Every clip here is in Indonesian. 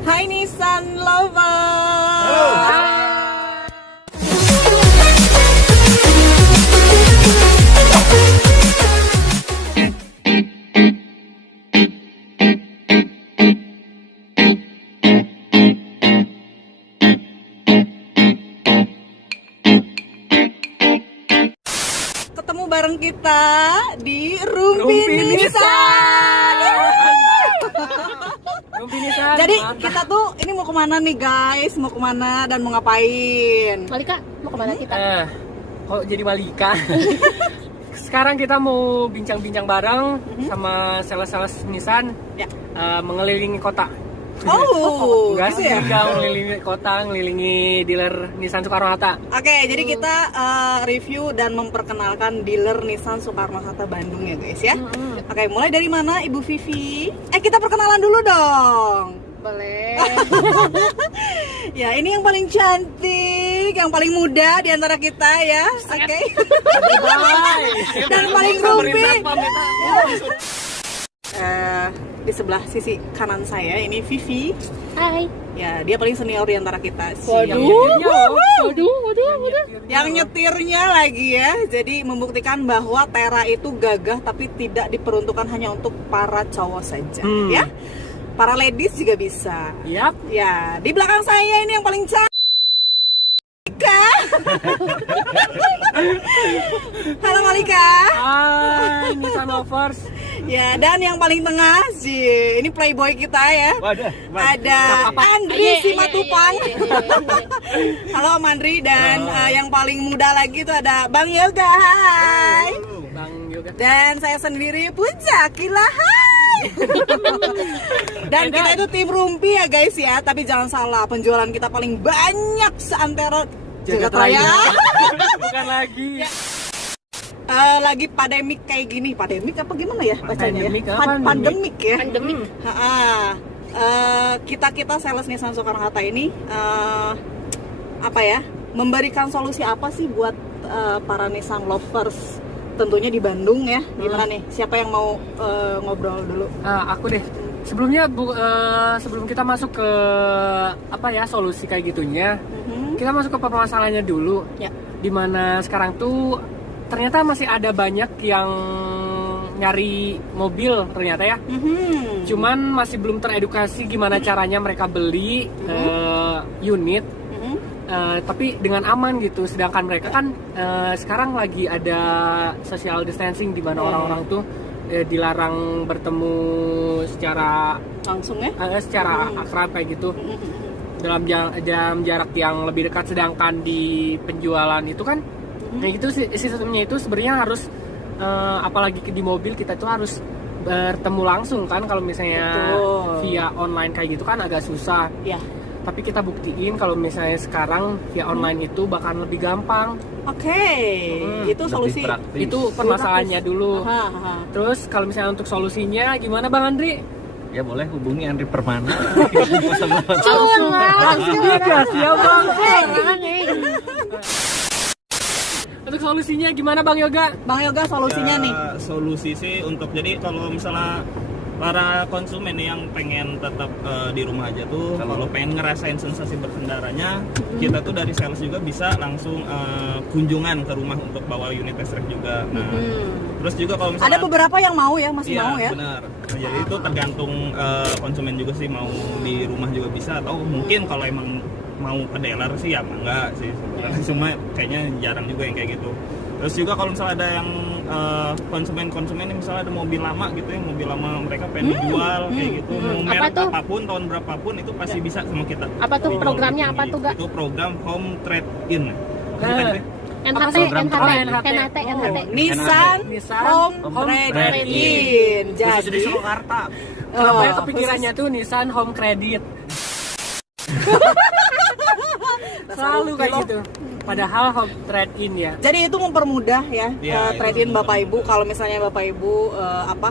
Hai Nissan Lover. Halo. Ketemu bareng kita di Rumpi Nissan. Rumpi Nissan. Jadi kita tuh ini mau kemana nih guys? Mau kemana dan mau ngapain? Malika, mau kemana kita? Kok jadi Malika? Sekarang kita mau bincang-bincang bareng sama sales-sales Nissan Ya. mengelilingi kota. Oh, Enggak gitu sih, ya? ngelilingi kota, ngelilingi dealer Nissan Soekarno-Hatta. Oke, jadi kita review dan memperkenalkan dealer Nissan Soekarno-Hatta Bandung ya guys ya. Oke, mulai dari mana Ibu Vivi? Kita perkenalan dulu dong. Boleh. Ya, ini yang paling cantik, yang paling muda di antara kita ya. Oke. Dan paling rumpi. Di sebelah sisi kanan saya ini Vivi. Hai. Ya, dia paling senior di antara kita. Waduh. Yang nyetirnya lagi ya. Jadi membuktikan bahwa Tera itu gagah tapi tidak diperuntukkan hanya untuk para cowok saja ya. Para ladies juga bisa. Yap. Ya, di belakang saya ini yang paling cantik. Halo Malika. Hai Nissan Lovers. Ya, dan yang paling tengah sih, ini playboy kita ya. Ada Andri Simatupang. Halo Om Andri, dan yang paling muda lagi itu ada Bang Yoga. Hai. Bang Yoga. Dan saya sendiri Punjakila. Hai. Dan kita itu tim Rumpi ya guys ya, tapi jangan salah, penjualan kita paling banyak seantero Jagat Raya. Bukan lagi. Lagi pandemik kayak gini, pandemik apa gimana ya bacanya Pandemik, ya? apa? Pandemik ya. Pandemik. Kita sales Nissan Soekarno-Hatta ini apa ya? Memberikan solusi apa sih buat para Nissan lovers? Tentunya di Bandung ya. Gimana nih? Siapa yang mau ngobrol dulu? Aku deh. Sebelumnya sebelum kita masuk ke apa ya solusi kayak gitunya, kita masuk ke permasalahannya dulu. Ya. Dimana sekarang tuh ternyata masih ada banyak yang nyari mobil ternyata ya. Cuman masih belum teredukasi gimana caranya mereka beli unit. Tapi dengan aman gitu. Sedangkan mereka kan sekarang lagi ada social distancing di mana orang-orang tuh dilarang bertemu secara Langsung ya? secara akrab kayak gitu. Dalam jarak yang lebih dekat, sedangkan di penjualan itu kan kayak gitu sistemnya itu sebenarnya harus apalagi di mobil kita tuh harus bertemu langsung kan. Kalau misalnya via online kayak gitu kan agak susah. Ya. Tapi kita buktiin kalau misalnya sekarang via online itu bakal lebih gampang. Oke. Itu solusi. Itu permasalahannya dulu. Aha. Terus kalau misalnya untuk solusinya gimana Bang Andri? Ya boleh hubungi Andri Permana. Langsung digas ya Bang. Untuk solusinya gimana Bang Yoga? Bang Yoga solusinya nih. Solusi sih untuk jadi kalau misalnya para konsumen yang pengen tetap di rumah aja tuh, kalau pengen ngerasain sensasi berkendaranya, kita tuh dari sales juga bisa langsung kunjungan ke rumah untuk bawa unit test drive juga. Nah, terus juga kalau misalnya Ada beberapa yang mau ya, masih iya, mau ya. benar. Nah, jadi itu tergantung konsumen juga sih, mau di rumah juga bisa, atau mungkin kalau emang mau ke dealer sih ya enggak sih sebenarnya. Cuma kayaknya jarang juga yang kayak gitu. Terus juga kalau misalnya ada yang konsumen yang misalnya ada mobil lama gitu ya, mobil lama mereka pengen dijual kayak gitu, mau merek apapun, tahun berapapun itu pasti bisa sama kita. Apa tuh Dijual programnya, tinggi. apa tuh, Gak? Itu program Home Trade In. Bukan, Dre? NHT. Nissan Home Trade In. Khusus di Jadi Surakarta. Kenapa ya kepikirannya tuh Nissan Home Credit? Selalu kayak gitu. Padahal home trade-in ya. Jadi itu mempermudah ya, Iya, trade-in itu Bapak Ibu kalau misalnya Bapak Ibu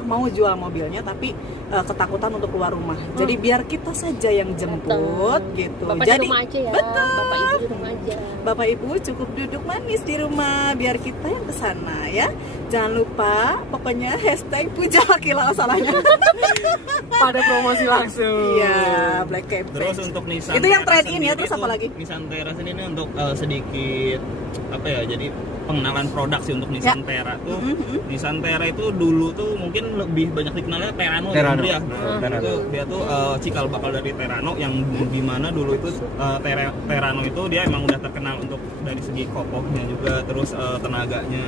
mau jual mobilnya tapi ketakutan untuk keluar rumah. Jadi biar kita saja yang jemput gitu. Bapak Jadi di rumah aja ya. betul. Bapak Ibu di rumah aja. Bapak Ibu cukup duduk manis di rumah biar kita yang kesana ya. Jangan lupa pokoknya hashtag Puja Wakila salahnya. Pada promosi langsung. Iya, Black Campaign. Terus untuk Nissan Itu yang Terra trade-in ya, sendiri terus apa tuh, lagi? Nissan Terra ini untuk sedikit apa ya, jadi pengenalan produk sih untuk Nissan Terra tuh. Nissan Terra itu dulu tuh mungkin lebih banyak dikenalnya Terrano. Terrano. Ya. Dia tuh cikal bakal dari Terrano yang dimana dulu itu Terrano itu dia emang udah terkenal untuk dari segi kokohnya juga, terus tenaganya.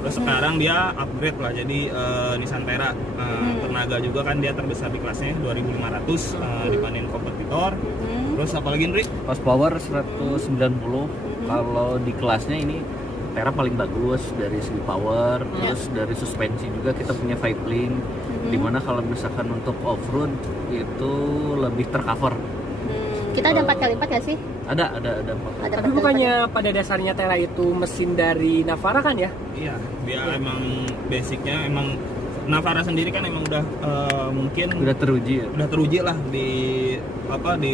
Terus sekarang dia upgrade lah jadi Nissan Terra. Tenaga juga kan dia terbesar di kelasnya 2500 dibanding kompetitor. Terus apalagi Nri? Horsepower 190. Kalau di kelasnya ini Terra paling bagus dari segi power, terus dari suspensi juga kita punya 5-link, dimana kalau misalkan untuk off-road itu lebih tercover. Kita ada 4x4 ya sih? Ada Tapi bukannya pada dasarnya Terra itu mesin dari Navara kan ya? Iya, dia emang basicnya emang Navara sendiri kan emang udah mungkin udah teruji ya. udah teruji lah di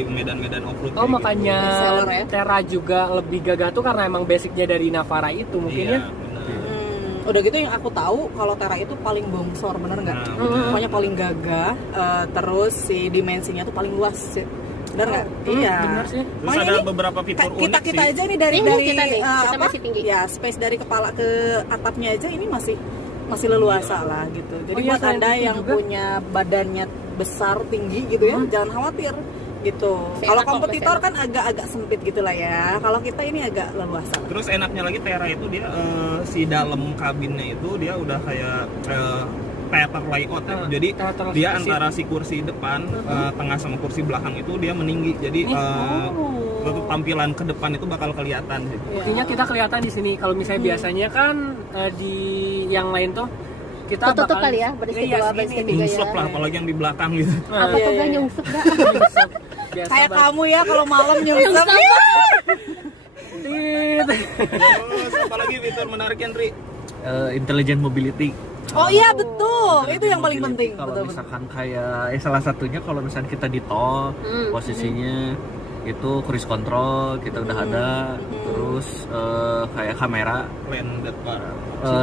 medan-medan off-road. Oh, makanya Reseller ya? Terra juga lebih gagah tuh karena emang basicnya dari Navara itu mungkin ya. Udah gitu yang aku tahu kalau Terra itu paling bongsor, bener nggak? Pokoknya paling gagah, terus si dimensinya tuh paling luas, bener nggak? Iya. Bener sih. Terus Makanya ada ini beberapa fitur kita unik sih. aja nih dari Tinggi kita nih, kita apa? masih tinggi. Ya, space dari kepala ke atapnya aja ini masih leluasa lah gitu. Jadi Oh iya, buat selain Anda itu yang juga. punya badannya besar tinggi gitu ya, jangan khawatir gitu. Kalau kok, kompetitor masih kan agak sempit gitu lah ya. Kalau kita ini agak leluasa. Terus enaknya lagi Terra itu dia si dalam kabinnya itu dia udah kayak theater layout ya. Jadi theater dia spesifik. antara si kursi depan, tengah sama kursi belakang itu dia meninggi. Jadi untuk tampilan ke depan itu bakal kelihatan sih. Buktinya kita kelihatan di sini. Kalau misalnya biasanya kan di yang lain tuh kita Tutup bakal- kali ya, berisi Iya, dua, segini berisi nih. tiga. Nyungsep lah, apalagi yang di belakang gitu. Apa Iya, tuh iya, gak iya. nyungsep dah? Biasa Kayak banget. kamu ya kalau malam nyungsep. Tit. Terus apalagi fitur menarik Henry? Intelligent mobility. Oh iya betul, itu yang paling Mobility penting. kalau Betul, betul. misalkan kayak salah satunya kalau misalkan kita di tol posisinya itu cruise control kita udah ada, terus kayak kamera, Lane depan.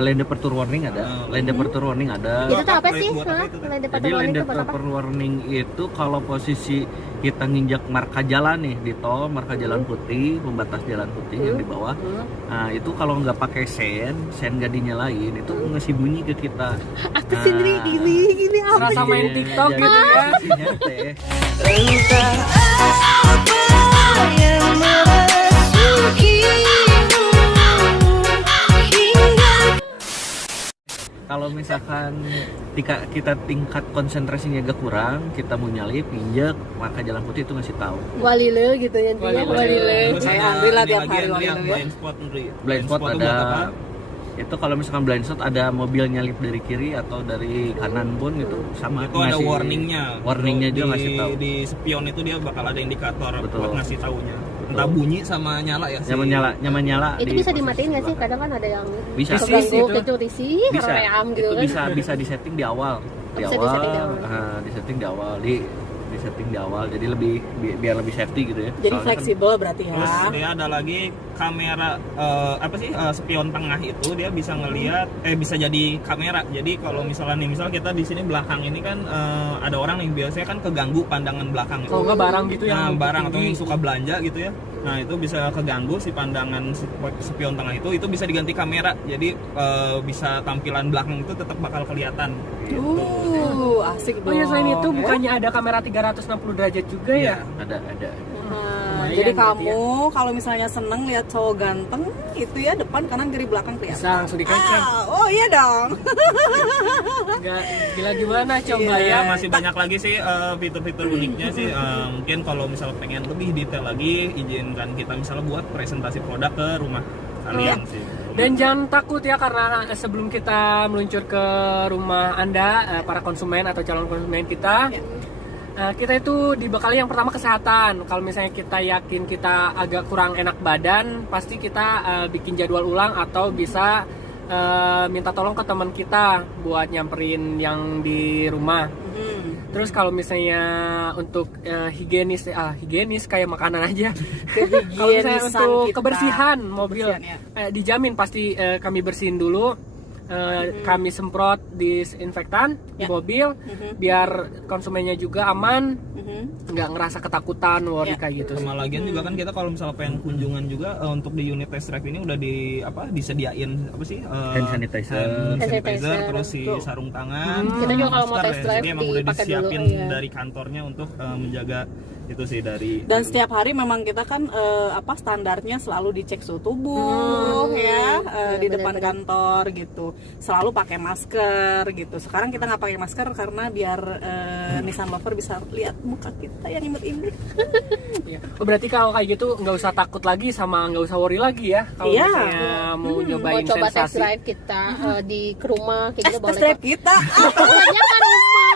lane departure warning ada, lane departure warning ada. Itu tuh apa sih? Buat apa itu? Lane Jadi departure lane warning itu buat apa? departure warning itu kalau posisi kita nginjak marka jalan nih di tol, marka jalan putih, pembatas jalan putih yang di bawah. Nah, itu kalau nggak pakai sen nggak dinyalain, itu ngasih bunyi ke kita. Apa sih Ndri? Gini apa? Serasa main TikTok Jadi gitu ya. posisinya teh, kalau misalkan kita tingkat konsentrasinya agak kurang, kita mau nyalip, injek, marka jalan putih itu ngasih tahu. Walile gitu ya Ndri. Walile. Walile. Terus Kayak ada Andri lah ini tiap lagi, hari Henry, walking yang ya. blind spot Henry. Blind spot itu buat apa? ada. Itu kalau misalkan blind spot ada mobil nyalip dari kiri atau dari kanan pun itu sama. Itu ada ngasih- warningnya. Warningnya juga Di- ngasih tahu. Di spion itu dia bakal ada indikator Betul. buat ngasih taunya. Entah bunyi sama nyala ya sih. Nyaman nyala. Itu bisa dimatiin nggak sih? Kadang kan ada yang Bisa. keganggu, Risih itu. kecil risih, Bisa. ream gitu Itu kan. bisa disetting di awal. Bisa disetting di awal. Disetting di awal. Disetting di awal. Jadi lebih biar lebih safety gitu ya. Jadi Soalnya kan- fleksibel berarti ya. Terus dia ada lagi kamera spion tengah itu dia bisa ngelihat bisa jadi kamera. Jadi kalau misalnya kita di sini belakang ini kan ada orang nih biasanya kan keganggu pandangan belakang itu. Kalau nggak barang gitu Nah, yang barang atau tinggi. yang suka belanja gitu ya. Nah, itu bisa keganggu si pandangan spion tengah itu bisa diganti kamera. Jadi bisa tampilan belakang itu tetap bakal kelihatan gitu. Asik Oh ya, selain itu dong, ya. bukannya ada kamera 360 derajat juga Iya. ya? ada. Nah, Lumayan jadi berarti kamu kalau misalnya seneng lihat cowok ganteng itu ya depan kanan kiri belakang kelihatan. Bisa langsung dikancam. Oh iya dong. Enggak gila gimana coba Iya. ya. Masih banyak lagi sih fitur-fitur uniknya sih. Mungkin kalau misalnya pengen lebih detail lagi, izinkan kita misalnya buat presentasi produk ke rumah kalian sih. Dan jangan takut ya, karena sebelum kita meluncur ke rumah Anda, para konsumen atau calon konsumen kita, Kita itu dibekali yang pertama kesehatan. Kalau misalnya kita yakin kita agak kurang enak badan, pasti kita bikin jadwal ulang atau bisa minta tolong ke teman kita buat nyamperin yang di rumah. Terus kalau misalnya untuk higienis kayak makanan aja. Kalau misalnya untuk kebersihan mobil, dijamin pasti kami bersihin dulu. Kami semprot disinfektan di mobil biar konsumennya juga aman, nggak ngerasa ketakutan, worry kayak gitu. Sama lagian juga kan kita kalau misalnya pengen kunjungan juga untuk di unit test drive ini udah disediain apa sih Hand sanitizer, terus si sarung tangan. Kita juga kalau mau masker test ya. drive Jadi emang udah dipakai disiapin dulu, ya. dari kantornya untuk menjaga itu sih dari. Dan setiap hari memang kita kan standarnya selalu dicek suhu tubuh ya di depan kantor gitu, selalu pakai masker gitu. Sekarang kita nggak pakai masker karena biar Nissan Lover bisa lihat muka kita yang imut-imut. Berarti kalau kayak gitu nggak usah takut lagi sama nggak usah worry lagi ya kalau misalnya mau nyobain Mau coba test sensasi. drive kita ke rumah kayak gitu boleh. Test drive kita. Maksudnya ke rumah.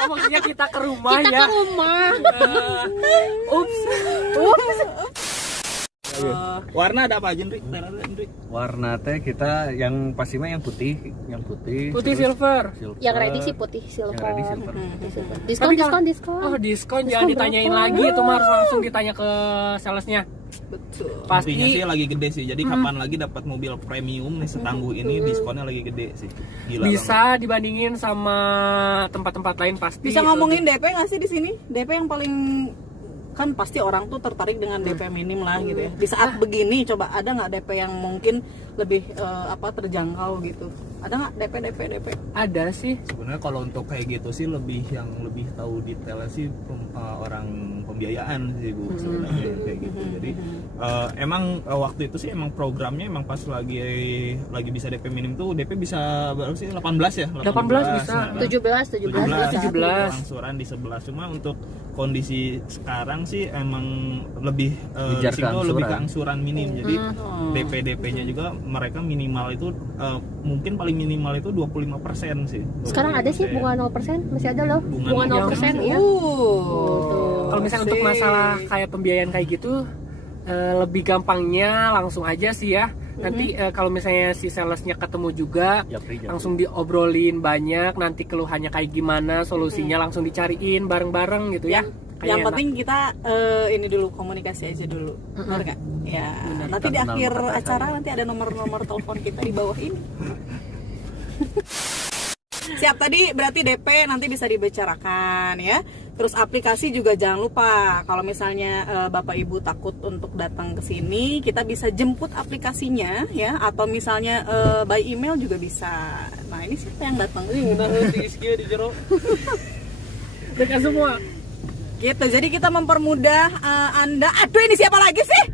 Oh, maksudnya kita ke rumah Kita ya. ke rumah. Ups. Warna ada apa aja, Ndri? Warna teh kita yang pasti mah yang putih. Putih terus silver. Yang ready sih putih silver. Yang ready silver. Diskon, Tapi diskon, kalau- diskon. Oh, diskon jangan ditanyain lagi, itu mah harus langsung ditanya ke salesnya. Betul. Pasti Intinya sih lagi gede sih. Jadi kapan lagi dapat mobil premium nih setangguh ini diskonnya lagi gede sih. Gila bisa dibandingin sama tempat-tempat lain pasti. Bisa ngomongin DP nggak sih di sini? DP yang paling kan pasti orang tuh tertarik dengan DP minim lah gitu ya. Di saat begini coba ada nggak DP yang mungkin lebih terjangkau gitu? Ada nggak DP? Ada sih. Sebenarnya kalau untuk kayak gitu sih lebih tahu detailnya sih orang pembiayaan sih Bu sebenarnya kayak gitu. Jadi emang waktu itu sih emang programnya emang pas lagi bisa DP minim tuh DP bisa berapa sih 18 ya? 18 bisa. 17. Angsuran di 11. Cuma untuk kondisi sekarang sih emang lebih Ngejar ke risiko lebih ke angsuran. angsuran minim. Jadi DP-nya juga mereka minimal itu mungkin paling minimal itu 25% sih. Sekarang ada sih bunga 0%, masih ada loh. Bunga Bunga 0% ya. Kalau misalnya untuk masalah kayak pembiayaan kayak gitu, lebih gampangnya langsung aja sih ya. Nanti kalau misalnya si salesnya ketemu juga, Japri. langsung diobrolin banyak. Nanti keluhannya kayak gimana, solusinya langsung dicariin bareng-bareng gitu ya. Yang Kayak penting kita ini dulu komunikasi aja dulu, benar nggak? Ya. Nanti di Kita akhir kenal maka acara nanti ada nomor telepon kita di bawah ini. Siap, tadi berarti DP nanti bisa dibicarakan ya. Terus aplikasi juga jangan lupa. Kalau misalnya Bapak Ibu takut untuk datang ke sini, kita bisa jemput aplikasinya ya, atau misalnya by email juga bisa. Nah, ini siapa yang datang? di jero. dekat semua. Gitu. Jadi kita mempermudah Anda. Aduh, ini siapa lagi sih?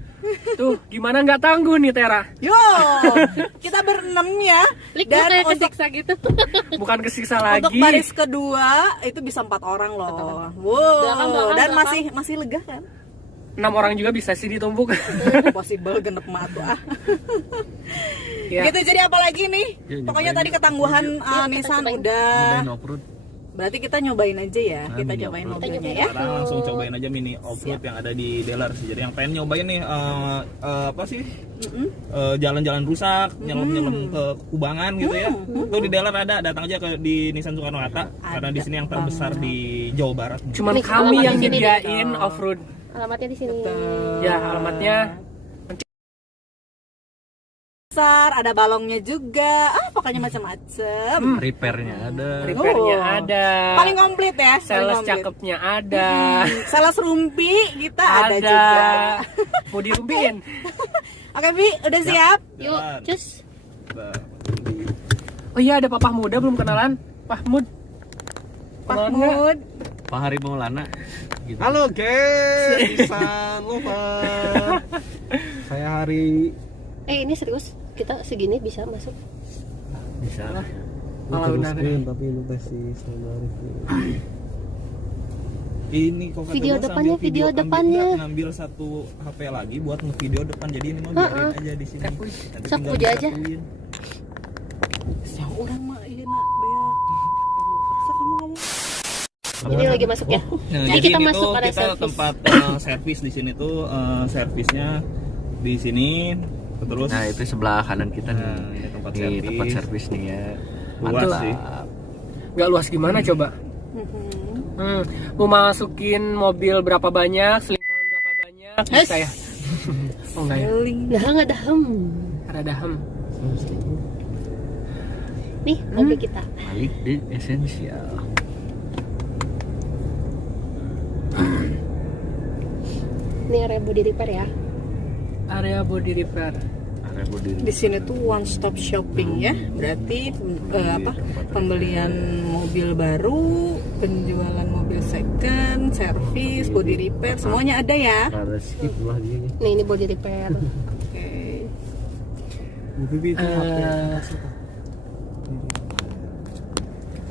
Tuh, gimana nggak tangguh nih Tera? Yo, kita berenam ya. Lik Dan kayak untuk kesiksa gitu. Bukan kesiksa lagi. Untuk baris kedua itu bisa 4 orang loh. Wow. Dan masih lega kan? 6 orang juga bisa sih ditumpuk. Possible genep mah tuh ah. Ya. Gitu, jadi apa lagi nih? Pokoknya tadi ketangguhan Nissan udah. Nyobain off-road. Berarti kita nyobain aja ya. Kita cobain mobilnya ya. Sekarang langsung cobain aja mini off-road yang ada di dealer sih. Jadi yang pengen nyobain nih apa sih? Jalan-jalan rusak, nyelam ke kubangan gitu ya. Itu di dealer ada, datang aja ke di Nissan Soekarno Hatta karena di sini yang terbesar di Jawa Barat. Cuman Nih, kami alamatnya yang sini nyediain off-road. Alamatnya di sini. Ya, alamatnya Besar, ada balongnya juga. Pokoknya macam-macam. Repairnya ada. repairnya ada. Paling komplit ya. Sales paling komplit. cakepnya ada. Sales rumpi kita ada juga. Mau dirumpiin? Oke, Vi, udah siap? Yuk, cus. Oh iya, ada Papah Muda belum kenalan. Pahmud. Kenalan nggak? Mahmud. Pak Hari Maulana gitu. Halo guys, Nissan Lover. Saya Hari. Ini serius, kita segini bisa masuk. Bisa. Malah benar. Tapi lu kasih sama review. Ini kok kata Video gua depannya, sambil video depannya. ngambil satu HP lagi buat ngevideo depan. Jadi ini mah biarin aja di sini. Nanti Sok tinggal puja aja. disatuin. Yang orang mah iya nak beak. Rasa kamu Ini lagi masuk ya. Nah, Jadi jadi kita ini masuk tuh ada kita servis. tempat servis di sini tuh servisnya di sini terus. Nah itu sebelah kanan kita nih. Nah, ini tempat Nih, servis. tempat servis nih ya. Luas Mantap. sih. Nggak luas gimana coba? Mau masukin mobil berapa banyak, selingkuhan berapa banyak, bisa ya? Oh enggak ya? Dah nggak dahem. Ada dahem. Nih mobil kita. Balik di esensial. Ini area body repair ya. Area body repair. Area body Di sini tuh one stop shopping ya. Berarti pembelian mobil baru, penjualan mobil second, servis, body repair, semuanya ada ya. Ada skip lah dia nih. Nih ini body repair. Oke. Bu Bibi itu HP.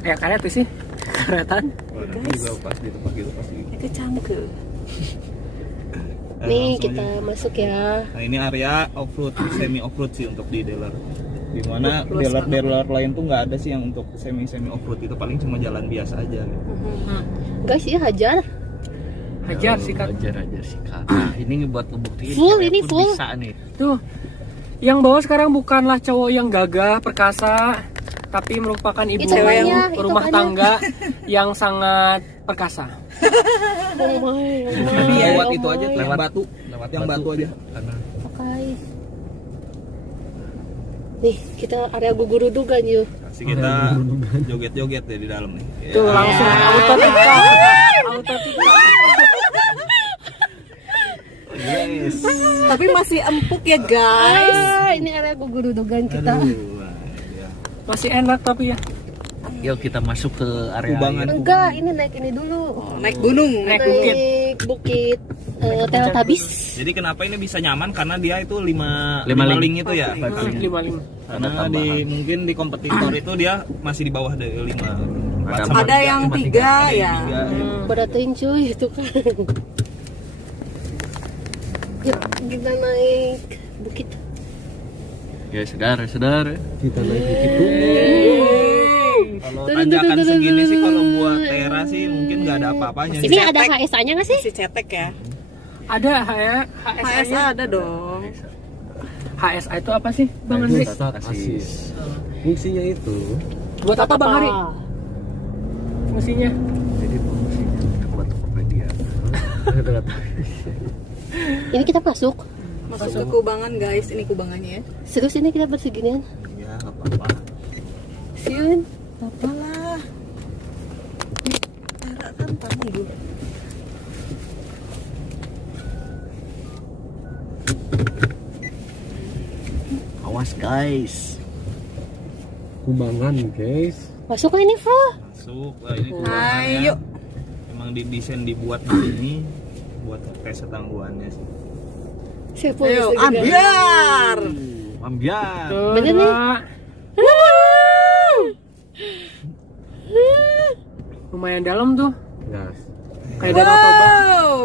Kayak karet tuh sih. Karetan. Wah, nanti juga pas di tempat gitu pasti. Itu cangkel. Nih Langsung kita aja. masuk ya. Nah ini area off-road, semi off-road sih untuk di dealer. Dimana Luas dealer lain tuh nggak ada sih yang untuk semi off-road, itu paling cuma jalan biasa aja. Gitu. Guys ya hajar. Hajar sikat. Ajar sikat. Nah, ini buat ngebuktiin Full, cewek ini pun full. bisa nih. Tuh. Yang bawa sekarang bukanlah cowok yang gagah, perkasa, tapi merupakan ibu Itu banyak, itu rumah banyak. tangga yang sangat perkasa. Oh my. Lewat itu aja, lewat batu, lewat yang batu aja. Oke. Nih kita area gugurudugan yuk. Kasih kita joget-joget ya di dalam nih. Tuh Ya. langsung auto tiktok. Auto tiktok. Yes. Tapi masih empuk ya guys. Ini area gugurudugan kita. Masih enak tapi ya. Yuk kita masuk ke area Kubangan. Enggak, ini naik ini dulu. Naik gunung. Naik bukit. Naik bukit Teltabis. Jadi kenapa ini bisa nyaman karena dia itu 5 Lima link. link itu ya. 55. Karena Ada di tambahan. mungkin di kompetitor itu dia masih di bawah dari 5. Ada yang 3 ya. Beratain cuy itu kan. Yuk kita naik bukit. Ya sedar. Kita naik bukit dulu. Kalau tanjakan segini sih kalau buat Tera sih mungkin nggak ada apa-apanya. Ini ada HSA-nya nggak sih? Si cetek ya. Ada ya, HSA ada dong. HSA itu apa sih, Bang Andri? Start assist. Fungsinya itu Buat apa Bang Hari? Fungsinya? Jadi fungsinya buat Tokopedia. Ini kita masuk. Masuk ke kubangan guys, ini kubangannya ya. Serius ini kita berseginian. Ya nggak apa-apa. Siun. Apalah. Tara kan tamu dulu. Awas guys. kubangan guys. Masuk kan ini, Fo? Masuk. Wah, ini kubangannya. Ayo. Emang didesain dibuat begini buat tes ketangguhannya sih. Siapa Ayo, bisa juga? ambiar. Ambiar. Tuh, Bener nih. Lumayan dalam tuh. Gas. Kayak Danau Toba. Wow.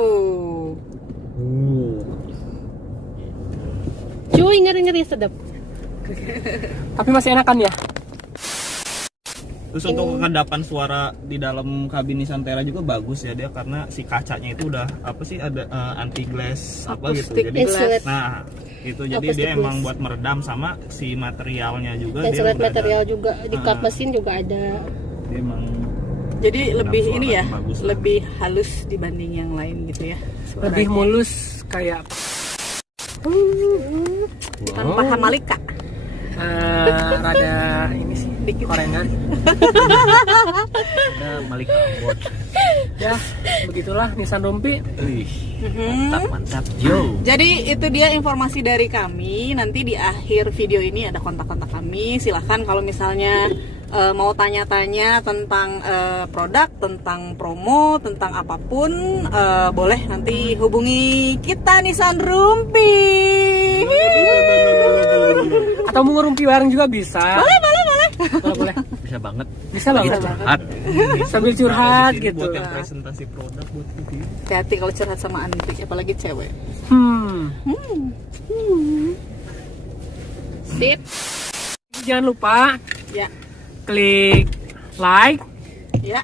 Cuy, ngeri-ngeri sedap. Tapi masih enakan ya? Terus untuk kekedapan suara di dalam kabin Nissan Terra juga bagus ya dia, karena si kacanya itu udah apa sih, ada anti glass apa gitu. Acoustic Jadi glass. nah itu jadi Acoustic dia emang glass. buat meredam sama si materialnya juga. Dan dia surat udah material ada, juga di cut mesin juga ada. dia emang Jadi lebih ini ya, suaranya bagus. lebih halus dibanding yang lain gitu ya. Lebih mulus kayak Tanpa Hamalika. rada ini sih Dikit. korengan. Ada Malik Ambon. Ya, begitulah Nissan Rumpi. Wih, mantap yo. Jadi itu dia informasi dari kami. Nanti di akhir video ini ada kontak-kontak kami. Silahkan kalau misalnya mau tanya-tanya tentang produk, tentang promo, tentang apapun, boleh nanti hubungi kita Nissan Rumpi. Atau mau ngerumpi bareng juga bisa. Boleh. Bisa banget. Bisa Lagi banget. curhat. Sambil curhat di sini gitu. buat yang presentasi produk buat review. Hati-hati kalau curhat sama Andri, apalagi cewek. Sip. Jangan lupa Ya, klik like, ya.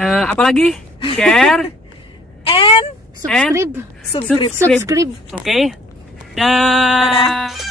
Apalagi share And Subscribe. subscribe. Subscribe. Oke. Dah.